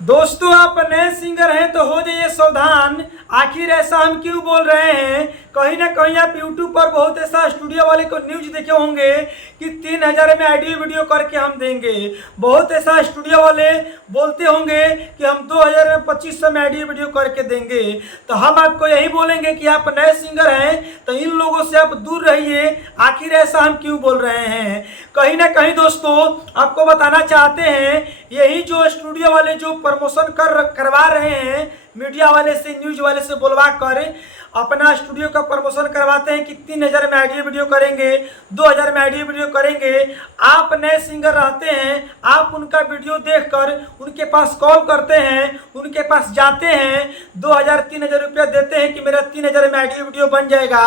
दोस्तों, आप नए सिंगर हैं तो हो जाइए सावधान। आखिर ऐसा हम क्यों बोल रहे हैं? कहीं ना कहीं आप YouTube पर बहुत ऐसा स्टूडियो वाले को न्यूज देखे होंगे कि 3000 में ऑडियो वीडियो करके हम देंगे। बहुत ऐसा स्टूडियो वाले बोलते होंगे कि हम 2000 में 2500 में ऑडियो वीडियो करके देंगे। तो हम आपको यही बोलेंगे कि आप नए सिंगर हैं तो इन लोगों से आप दूर रहिए। आखिर ऐसा हम क्यों बोल रहे हैं? कहीं ना कहीं दोस्तों आपको बताना चाहते हैं, यही जो स्टूडियो वाले जो प्रमोशन करवा रहे हैं, मीडिया वाले से, न्यूज वाले से बोलवा कर अपना स्टूडियो का प्रमोशन करवाते हैं कि 3000 में ऑडियो वीडियो करेंगे, 2000 में ऑडियो वीडियो करेंगे। आप नए सिंगर रहते हैं, आप उनका वीडियो देखकर उनके पास कॉल करते हैं, उनके पास जाते हैं, 2000-3000 रुपया देते हैं कि मेरा 3000 में ऑडियो वीडियो बन जाएगा।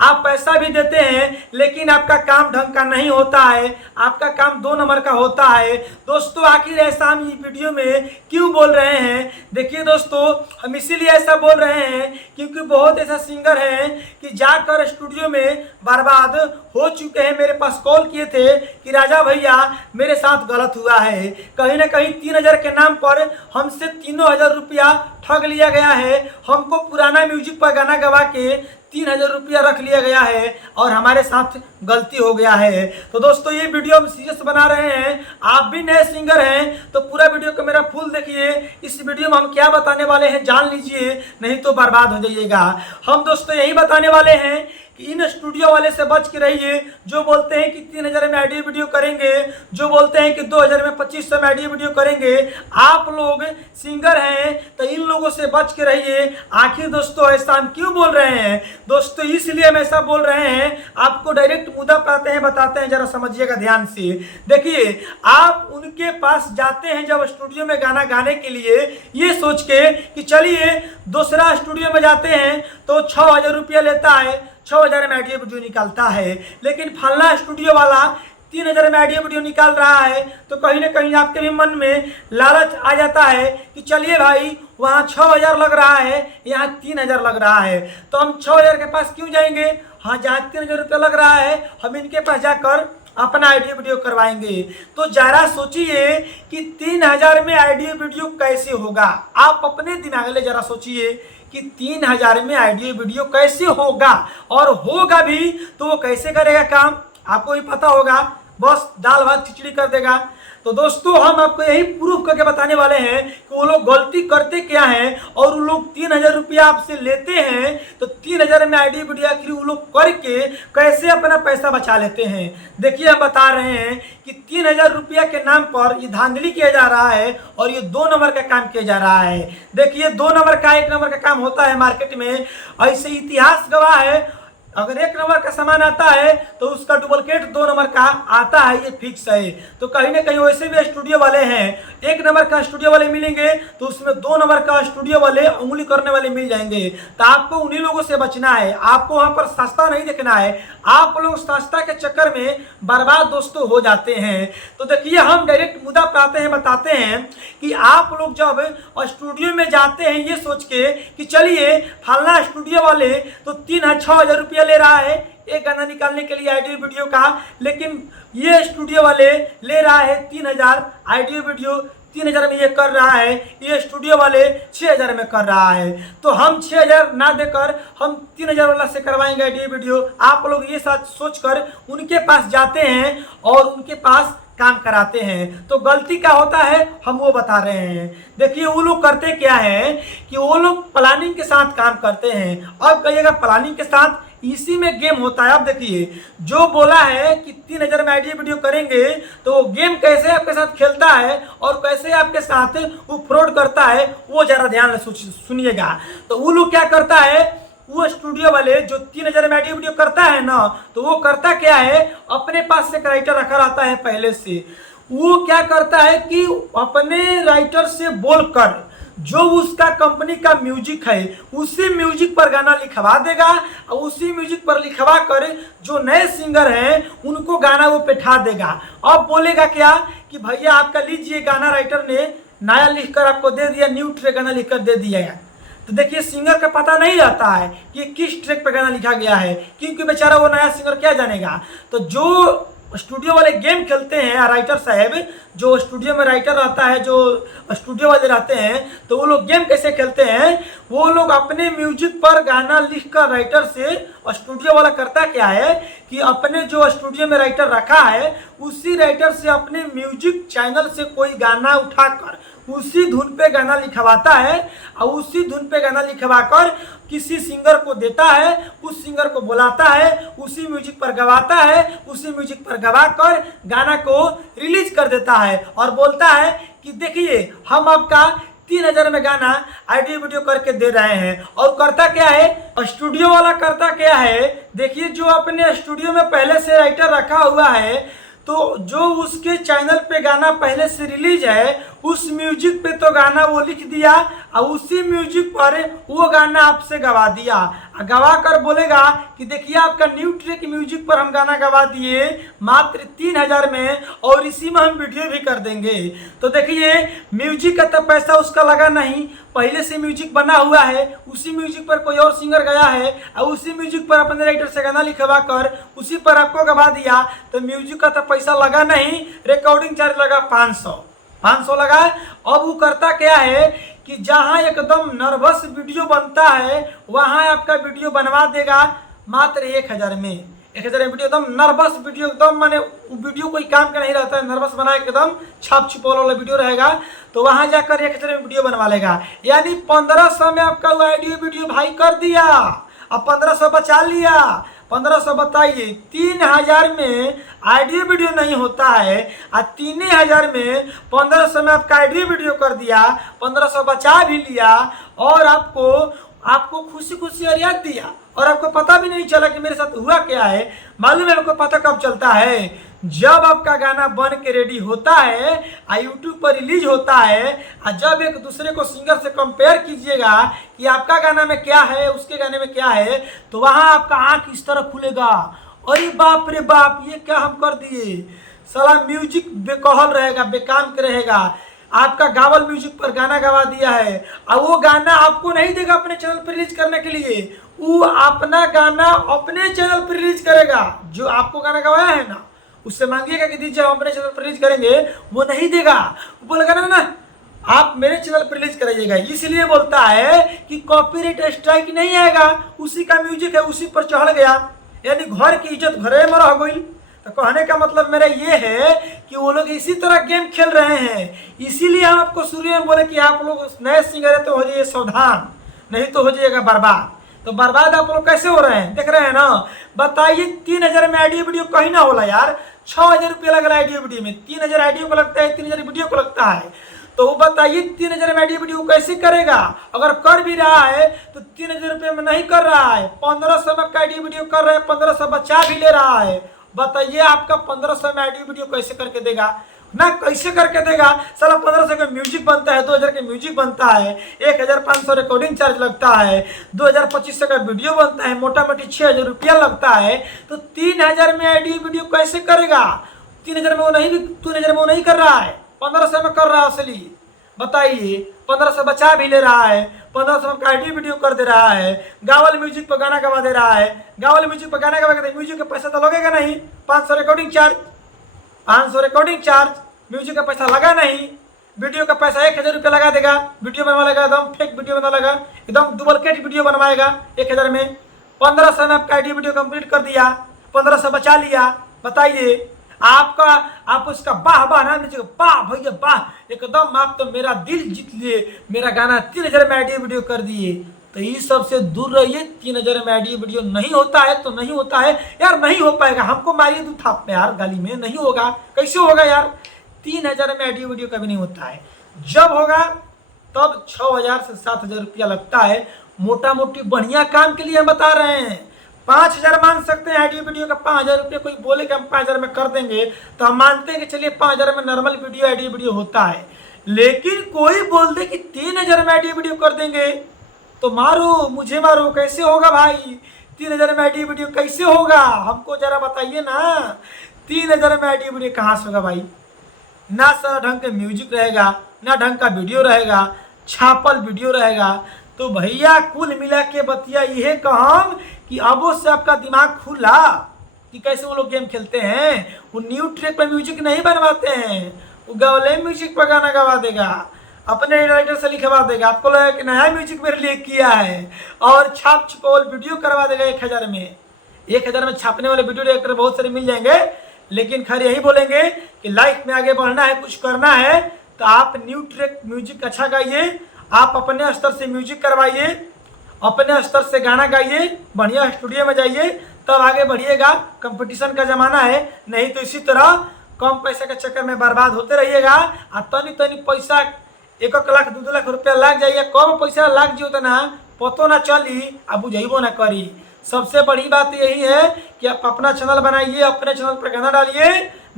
आप पैसा भी देते हैं लेकिन आपका काम ढंग का नहीं होता है, आपका काम 2 नंबर का होता है। दोस्तों, आखिर ऐसा हम वीडियो में क्यों बोल रहे हैं? देखिए दोस्तों, हम इसीलिए ऐसा बोल रहे हैं क्योंकि बहुत ऐसा सिंगर हैं कि जाकर स्टूडियो में बर्बाद हो चुके हैं। मेरे पास कॉल किए थे कि राजा भैया मेरे साथ गलत हुआ है, कहीं ना कहीं 3000 के नाम पर हमसे 3000 रुपया ठग लिया गया है। हमको पुराना म्यूजिक पर गाना गवा के 3000 रुपया रख लिया गया है और हमारे साथ गलती हो गया है। तो दोस्तों, ये वीडियो हम सीरियस बना रहे हैं। आप भी नए सिंगर हैं तो पूरा वीडियो को मेरा फुल देखिए। इस वीडियो में हम क्या बताने वाले हैं जान लीजिए, नहीं तो बर्बाद हो जाइएगा। हम दोस्तों यही बताने वाले हैं कि इन स्टूडियो वाले से बच के रहिए जो बोलते हैं कि 3000 में ऑडियो वीडियो करेंगे, जो बोलते हैं कि 2000 में 2500 में ऑडियो वीडियो करेंगे। आप लोग सिंगर हैं तो इन लोगों से बच के रहिए। आखिर दोस्तों ऐसा हम क्यों बोल रहे हैं? दोस्तों इसलिए हम ऐसा बोल रहे हैं, आपको डायरेक्ट मुद्दा पाते हैं, बताते हैं, जरा समझिएगा ध्यान से। देखिए, आप उनके पास जाते हैं जब स्टूडियो में गाना गाने के लिए, ये सोच के कि चलिए दूसरा स्टूडियो में जाते हैं तो 6000 रुपया लेता है, 6000 में ऑडियो वीडियो निकालता है। लेकिन फलना स्टूडियो वाला 3000 में ऑडियो वीडियो निकाल रहा है तो कहीं ना कहीं आपके भी मन में लालच आ जाता है कि चलिए भाई, वहाँ 6000 लग रहा है, यहाँ 3000 लग रहा है, तो हम 6000 के पास क्यों जाएंगे? हाँ, जहाँ 3000 रुपया लग रहा है हम इनके पास जाकर अपना ऑडियो वीडियो करवाएंगे। तो जरा सोचिए कि 3000 में ऑडियो वीडियो कैसे होगा। आप अपने दिमाग में जरा सोचिए कि 3000 में ऑडियो वीडियो कैसे होगा, और होगा भी तो वो कैसे करेगा काम, आपको भी पता होगा, बस दाल भात खिचड़ी कर देगा। तो दोस्तों, हम आपको यही प्रूफ करके बताने वाले हैं कि वो लोग गलती करते क्या हैं और वो लोग 3000 रुपया आपसे लेते हैं तो 3000 में ऑडियो वीडियो आखिर वो लोग करके कैसे अपना पैसा बचा लेते हैं। देखिए, हम बता रहे हैं कि 3000 रुपया के नाम पर ये धांधली किया जा रहा है और ये 2 नंबर का काम किया जा रहा है। देखिए, 2 नंबर का 1 नंबर का काम होता है मार्केट में। ऐसे इतिहास गवाह है, अगर 1 नंबर का सामान आता है तो उसका डुप्लीकेट 2 नंबर का आता है, ये फिक्स है। तो कहीं ना कहीं वैसे भी स्टूडियो वाले हैं, 1 नंबर का स्टूडियो वाले मिलेंगे तो उसमें 2 नंबर का स्टूडियो वाले उंगली करने वाले मिल जाएंगे। तो आपको उन्हीं लोगों से बचना है, आपको वहां पर सस्ता नहीं देखना है। आप लोग सस्ता के चक्कर में बर्बाद दोस्तों हो जाते हैं। तो देखिए, हम डायरेक्ट मुद्दा पे आते हैं, बताते हैं कि आप लोग जब स्टूडियो में जाते हैं ये सोच के कि चलिए फलना स्टूडियो वाले तो 6000 रुपया ले रहा है एक गाना निकालने के लिए ऑडियो वीडियो का, लेकिन ये स्टूडियो वाले ले रहा है 3000 ऑडियो वीडियो, 3000 में ये कर रहा है, ये स्टूडियो वाले 6000 में कर रहा है। तो हम 6000 ना देकर हम 3000 वाला से करवाएंगे ऑडियो वीडियो। आप लोग ये सोचकर उनके पास जाते हैं और उनके पास काम कराते हैं। तो गलती क्या होता है हम वो बता रहे हैं। देखिए, वो लोग करते क्या है कि वो लोग प्लानिंग के साथ काम करते हैं। अब कहिएगा प्लानिंग के साथ, इसी में गेम होता है। अब देखिए, जो बोला है कि 3000 में ऑडियो वीडियो करेंगे तो वो गेम कैसे आपके साथ खेलता है और कैसे आपके साथ वो फ्रॉड करता है, वो जरा ध्यान से सुनिएगा। तो वो लोग क्या करता है, वो स्टूडियो वाले जो 3000 में ऑडियो वीडियो करता है ना, तो वो करता क्या है, अपने पास से एक राइटर रखा रहता है पहले से। वो क्या करता है कि अपने राइटर से बोलकर जो उसका कंपनी का म्यूजिक है उसी म्यूजिक पर गाना लिखवा देगा और उसी म्यूजिक पर लिखवा कर जो नए सिंगर हैं उनको गाना वो बैठा देगा। अब बोलेगा क्या कि भैया आपका लीजिए गाना, राइटर ने नया लिखकर आपको दे दिया, न्यू ट्रैक गाना लिखकर दे दिया है। तो देखिए, सिंगर का पता नहीं रहता है कि किस ट्रैक पर गाना लिखा गया है, क्योंकि बेचारा वो नया सिंगर क्या जानेगा। तो जो स्टूडियो वाले गेम खेलते हैं, राइटर साहब जो स्टूडियो में राइटर रहता है, जो स्टूडियो वाले रहते हैं, तो वो लोग गेम कैसे खेलते हैं, वो लोग अपने म्यूजिक पर गाना लिखकर राइटर से, स्टूडियो वाला करता क्या है कि अपने जो स्टूडियो में राइटर रखा है उसी राइटर से अपने म्यूजिक चैनल से कोई गाना उठाकर उसी धुन पे गाना लिखवाता है और उसी धुन पे गाना लिखवाकर किसी सिंगर को देता है, उस सिंगर को बुलाता है, उसी म्यूजिक पर गवाता है, उसी म्यूजिक पर गवाकर गाना को रिलीज कर देता है और बोलता है कि देखिए हम आपका 3000 में गाना ऑडियो वीडियो करके दे रहे हैं। और करता क्या है स्टूडियो वाला, करता क्या है देखिए, जो अपने स्टूडियो में पहले से राइटर रखा हुआ है तो जो उसके चैनल पे गाना पहले से रिलीज है उस म्यूजिक पे तो गाना वो लिख दिया और उसी म्यूजिक पर वो गाना आपसे गवा दिया, गवा कर बोलेगा कि देखिए आपका न्यू ट्रैक म्यूजिक पर हम गाना गवा दिए मात्र 3000 में और इसी में हम वीडियो भी कर देंगे। तो देखिए म्यूजिक का तो पैसा उसका लगा नहीं, पहले से म्यूजिक बना हुआ है, उसी म्यूजिक पर कोई और सिंगर गया है और उसी म्यूजिक पर अपने राइटर से गाना लिखवा कर उसी पर आपको गवा दिया, तो म्यूजिक का तो पैसा लगा नहीं, रिकॉर्डिंग चार्ज लगा 500 लगा। अब वो करता क्या है कि जहां एकदम नर्वस वीडियो बनता है वहां आपका वीडियो बनवा देगा मात्र 1000 में। 1000 में वीडियो एकदम नर्वस वीडियो, एकदम माने वीडियो कोई काम का नहीं रहता है, नर्वस बना एकदम छाप छिपौल वाला वीडियो रहेगा, तो वहां जाकर 1000 में वीडियो बनवा लेगा। यानी 1500 में आपका वो ऑडियो वीडियो भाई कर दिया, अब 1500 बचा लिया। 1500 बताइए, 3000 में ऑडियो वीडियो नहीं होता है और 3000 में 1500 में आपका ऑडियो वीडियो कर दिया, 1500 बचा भी लिया और आपको खुशी खुशी अर्यात दिया और आपको पता भी नहीं चला कि मेरे साथ हुआ क्या है। मालूम है आपको पता कब चलता है, जब आपका गाना बन के रेडी होता है और यूट्यूब पर रिलीज होता है और जब एक दूसरे को सिंगर से कंपेयर कीजिएगा कि आपका गाना में क्या है उसके गाने में क्या है, तो वहां आपका आंख इस तरह खुलेगा, अरे बाप रे बाप ये क्या हम कर दिए, साला म्यूजिक बेकहल रहेगा, बेकाम के रहेगा, आपका गावल म्यूजिक पर गाना गवा दिया है और वो गाना आपको नहीं देगा अपने चैनल पर रिलीज करने के लिए, वो अपना गाना अपने चैनल पर रिलीज करेगा। जो आपको गाना गवाया है ना उससे मांगिएगा कि दीजिए हम अपने चैनल पर रिलीज करेंगे, वो नहीं देगा, वो बोलेगा ना आप मेरे चैनल पर रिलीज कराइएगा। इसलिए बोलता है कि कॉपीराइट स्ट्राइक नहीं आएगा, उसी का म्यूजिक है उसी पर चढ़ गया, यानी घर की इज्जत घरे में रह गई। तो कहने का मतलब मेरा ये है कि वो लोग इसी तरह गेम खेल रहे हैं। इसीलिए हम आपको शुरू में बोले कि आप लोग नए सिंगर है तो हो जाइए सावधान, नहीं तो हो जाइएगा बर्बाद। तो बर्बाद आप लोग कैसे हो रहे हैं देख रहे हैं ना। बताइए 3000 में ऑडियो वीडियो कहीं ना होला यार, 6000 रुपया लग रहा है ऑडियो वीडियो में, 3000 ऑडियो को लगता है, 3000 वीडियो को लगता है। तो वो बताइए 3000 में ऑडियो वीडियो कैसे करेगा, अगर कर भी रहा है तो 3000 रुपये में नहीं कर रहा है, 1500 में का ऑडियो वीडियो कर रहा है, 1500 बचा भी ले रहा है। बताइए आपका 1500 में ऑडियो वीडियो कैसे करके देगा ना, कैसे करके देगा। साला 1500 का म्यूजिक बनता है, 2000 का म्यूजिक बनता है, 1500 रिकॉर्डिंग चार्ज लगता है, 2000-2500 का वीडियो बनता है, मोटा मोटी 6000 रुपया लगता है। तो 3000 में ऑडियो वीडियो कैसे करेगा, 3000 में वो नहीं कर रहा है, 1500 में कर रहा है असली। बताइए 1500 बचा भी ले रहा है, 1500 का ऑडियो वीडियो कर दे रहा है, गावल म्यूजिक पर गाना गवा दे रहा है, गावल म्यूजिक पर गाना गवा के म्यूजिक का पैसा तो लगेगा नहीं, 500 रिकॉर्डिंग चार्ज, म्यूजिक का पैसा लगा नहीं, वीडियो का पैसा 1000 रुपया लगा देगा, वीडियो बनवा लेगा, एकदम फेक वीडियो बना लेगा, एकदम डुप्लीकेट वीडियो बनवाएगा 1000 में। 1500 में आपका ऑडियो वीडियो कंप्लीट कर दिया, 1500 बचा लिया। बताइए आप उसका वाह नाम लीजिएगा, वाह भैया वाह, एकदम आप तो मेरा दिल जीत लिए, मेरा गाना 3000 में ऑडियो वीडियो कर दिए। तो इस सब से दूर रहिए, 3000 में ऑडियो वीडियो नहीं होता है तो नहीं होता है यार, नहीं हो पाएगा। हमको मारिए दो थाप में यार, गाली में नहीं होगा, कैसे होगा यार। 3000 में ऑडियो वीडियो कभी नहीं होता है, जब होगा तब 6000 से 7000 रुपया लगता है, मोटा मोटी बढ़िया काम के लिए हम बता रहे हैं। 5000 मान सकते हैं ऑडियो वीडियो का, 5000 रुपये कोई बोले कि हम 5000 में कर देंगे तो हम मानते हैं कि चलिए 5000 में नॉर्मल वीडियो ऑडियो वीडियो होता है। लेकिन कोई बोल दे कि 3000 में ऑडियो वीडियो कर देंगे तो मारो, मुझे मारो, कैसे होगा भाई। 3000 में ऑडियो वीडियो कैसे होगा, हमको जरा बताइए ना। 3000 में ऑडियो वीडियो कहाँ से होगा भाई, ना सारा ढंग का म्यूजिक रहेगा, ना ढंग का वीडियो रहेगा, छापल वीडियो रहेगा। तो भैया कुल मिला के बतिया यह कहम कि अब से आपका दिमाग खुला, कि कैसे वो लोग गेम खेलते हैं। वो न्यू ट्रैक पर म्यूजिक नहीं बनवाते हैं, वो गवले म्यूजिक पर गाना गवा देगा, अपने राइटर से लिखवा देगा। आपको लगेगा कि नया म्यूजिक मेरे लिए किया है, और छाप छुपाल वीडियो करवा देगा 1000 में। 1000 में छापने वाले वीडियो डायरेक्टर बहुत सारे मिल जाएंगे, लेकिन खैर यही बोलेंगे कि लाइफ में आगे बढ़ना है, कुछ करना है, तो आप न्यू ट्रैक म्यूजिक अच्छा गाइए, आप अपने स्तर से म्यूजिक करवाइए, अपने स्तर से गाना गाइए, बढ़िया स्टूडियो में जाइए, तब आगे बढ़िएगा। कंपटीशन का ज़माना है, नहीं तो इसी तरह कम पैसे के चक्कर में बर्बाद होते रहिएगा। आ तनी तनी पैसा 1 लाख 2 लाख रुपया लग जाइए, कम पैसा लग जियो ना पतो ना चली, आ बुझेबो ना करी। सबसे बड़ी बात यही है कि आप अपना चैनल बनाइए, अपने चैनल पर गाना डालिए,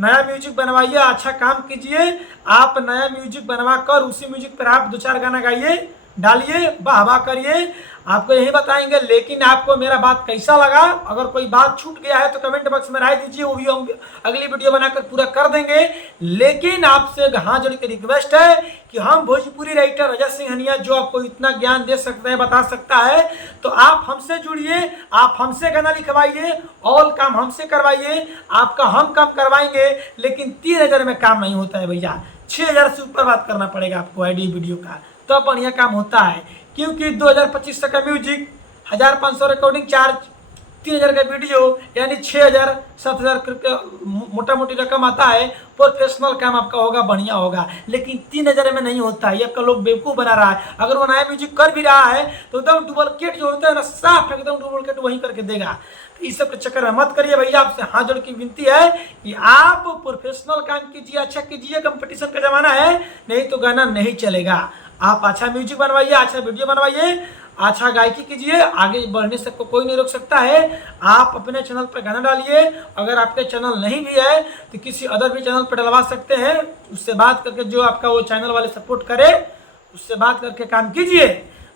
नया म्यूजिक बनवाइए, अच्छा काम कीजिए। आप नया म्यूजिक बनवा कर उसी म्यूजिक पर आप 2-4 गाना गाइए, डालिए, वाह वाह करिए, आपको यही बताएंगे। लेकिन आपको मेरा बात कैसा लगा, अगर कोई बात छूट गया है तो कमेंट बॉक्स में राय दीजिए, वो भी हम अगली वीडियो बनाकर पूरा कर देंगे। लेकिन आपसे हाथ जोड़ के रिक्वेस्ट है कि हम भोजपुरी राइटर रजत सिंह हनिया, जो आपको इतना ज्ञान दे सकते हैं, बता सकता है, तो आप हमसे जुड़िए, आप हमसे गाना लिखवाइए, ऑल काम हमसे करवाइए, आपका हम काम करवाएंगे। लेकिन 3000 में काम नहीं होता है भैया, 6000 से ऊपर बात करना पड़ेगा आपको ऑडियो वीडियो का, तो बढ़िया काम होता है। क्योंकि 2025 तक का म्यूजिक, 1500 रिकॉर्डिंग चार्ज, 3000 का वीडियो, यानी 6000-7000 रुपये मोटा मोटी रकम आता है। प्रोफेशनल काम आपका होगा, बढ़िया होगा। लेकिन 3000 में नहीं होता है, ये आपका लोग बेवकूफ़ बना रहा है। अगर वो नया म्यूजिक कर भी रहा है तो एकदम डुप्लीकेट जो होता है ना, साफ एकदम डुप्लीकेट वहीं करके देगा। तो इस सब के चक्कर में मत करिए भैया, आपसे हाथ जोड़ की विनती है कि आप प्रोफेशनल काम कीजिए, अच्छा कीजिए। कंपटीशन का ज़माना है, नहीं तो गाना नहीं चलेगा। आप अच्छा म्यूजिक बनवाइए, अच्छा वीडियो बनवाइए, अच्छा गायकी कीजिए, आगे बढ़ने से कोई नहीं रोक सकता है। आप अपने चैनल पर गाना डालिए, अगर आपके चैनल नहीं भी है तो किसी अदर भी चैनल पर डलवा सकते हैं, उससे बात करके, जो आपका वो चैनल वाले सपोर्ट करे, उससे बात करके काम कीजिए।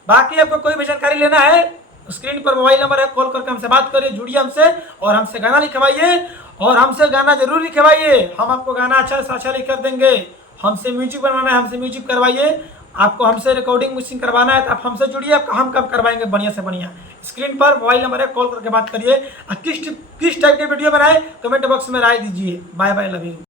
बाकी आपको कोई भी जानकारी लेना है, स्क्रीन पर मोबाइल नंबर है, कॉल करके हमसे बात करिए, जुड़िए हमसे और हमसे गाना लिखवाइए, और हमसे गाना जरूर लिखवाइए। हम आपको गाना अच्छा से अच्छा लिख कर देंगे। हमसे म्यूजिक बनवाना है, हमसे म्यूजिक करवाइए। आपको हमसे रिकॉर्डिंग मिक्सिंग करवाना है तो आप हमसे जुड़िए, आपका हम काम करवाएंगे बढ़िया से बढ़िया। स्क्रीन पर मोबाइल नंबर है, कॉल करके बात करिए। किस टाइप के वीडियो बनाए कमेंट बॉक्स में राय दीजिए। Bye bye, love you.